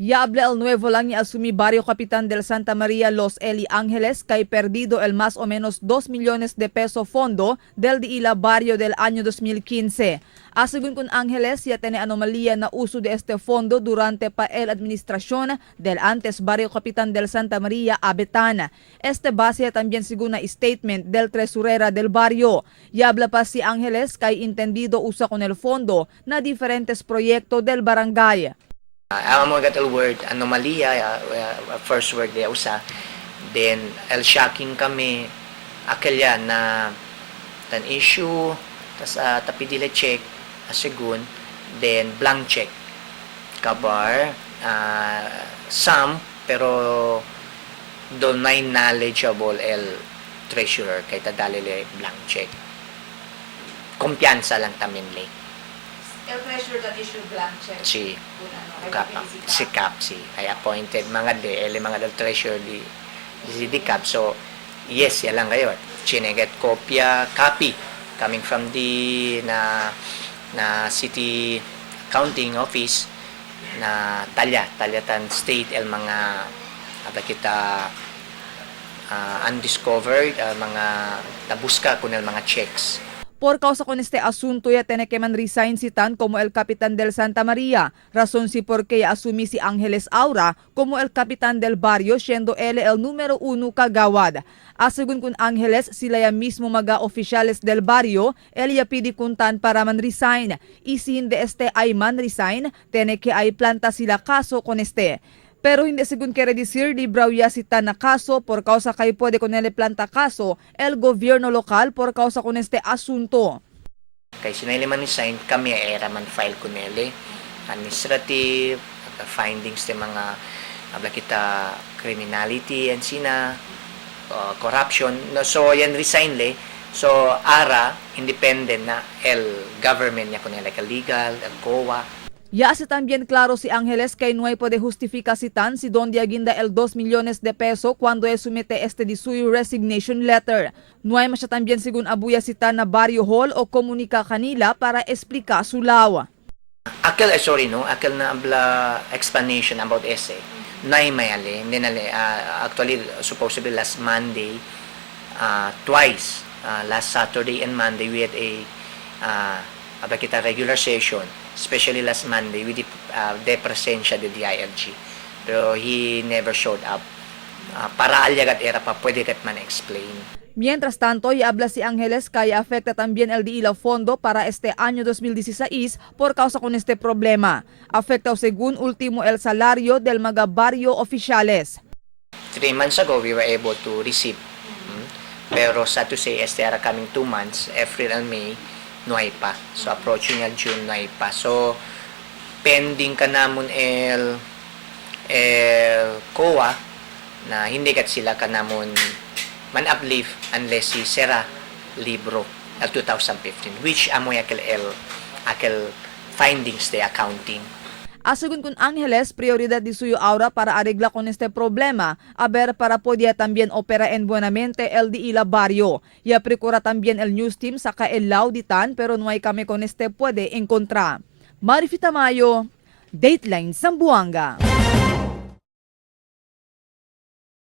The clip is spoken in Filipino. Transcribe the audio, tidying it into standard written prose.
Ya habla el nuevo lang ni asumi Barrio Capitan del Santa María Los Eli Ángeles kay perdido el más o menos 2 millones de peso fondo del Diila Barrio del año 2015. Asegun con Ángeles, ya tiene anomalía na uso de este fondo durante pa el administración del antes Barrio Capitan del Santa María Abetana. Este base también según na statement del tresurera del barrio. Ya habla pa si Ángeles kay entendido usa con el fondo na diferentes proyectos del barangay. Ang mga gatal word, anomalia, first word dia usa. Then, shocking kami, akalya na tan issue, tas tapi dila check, asigun, then blank check. Kabar, some, pero don't may knowledgeable treasurer, kay tadalile blank check. Kumpiyansa lang tamin le. El treasurer that issue blank check. Si Kap. si Cap, si ay appointed mga mga del treasurer di Cap. So yes, yan lang kayo. Chineget kopya copy coming from the na city accounting office na talyatan state el mga ada kita undiscovered mga nabuska kun el mga checks. Por causa con este asunto ya tiene que man resign si Tan como el capitán del Santa María. Razón si por qué asumí si Ángeles Aura como el capitán del barrio siendo él el número 1 kagawad. Asegun con Ángeles sila ya mismo mga oficiales del barrio, él ya pidi kuntan para man resign. Y si hindi este ay man resign, tiene que ay planta sila kaso con este. Pero hindi según quiere decir libraw ya si Tan na kaso por causa kay pwede con ele planta kaso el gobierno lokal por causa con este asunto. Kay sinayli man resign, kami era man file ko nele administrative, findings de mga kita criminality and sina corruption. No, so yan resign le. So ara independent na el government niya kunela ka legal, el COA. Ya hace también claro si Ángeles que no hay puede justificar si Tan si donde aginda el 2 millones de peso cuando él somete este de su resignation letter. No hay más también según abuya si Tan na barrio hall o comunica kanila para explicar su lawa. Akil na abla explanation about essay. Nay mayali, hindi nali, actually supposedly last Monday, twice, last Saturday and Monday we had a kita regular session, especially last Monday with the presensya de DILG. Pero he never showed up. Para alyagat era pa pwede kat man explain. Mientras tanto, ya habla si Ángeles kaya afecta también el Diila fondo para este año 2016 por causa con este problema. Afecta según último el salario del mga barrio oficiales. 3 months ago, we were able to receive. Pero sad to say, este era coming 2 months, April and May, no hay pa. So approaching al June, no hay pa. So pending ka namon el COA na hindi kat sila ka namon man uplift unless si Sera Libro al 2015, which amoy akil findings de accounting. Asegun con Ángeles, prioridad de suyo ahora para arreglar con este problema, a ver para poder también opera en buenamente el Diila Barrio. Ya procura también el news team saka el lauditan pero no hay kami con este puede encontrar. Marifita Mayo, Dateline Zamboanga.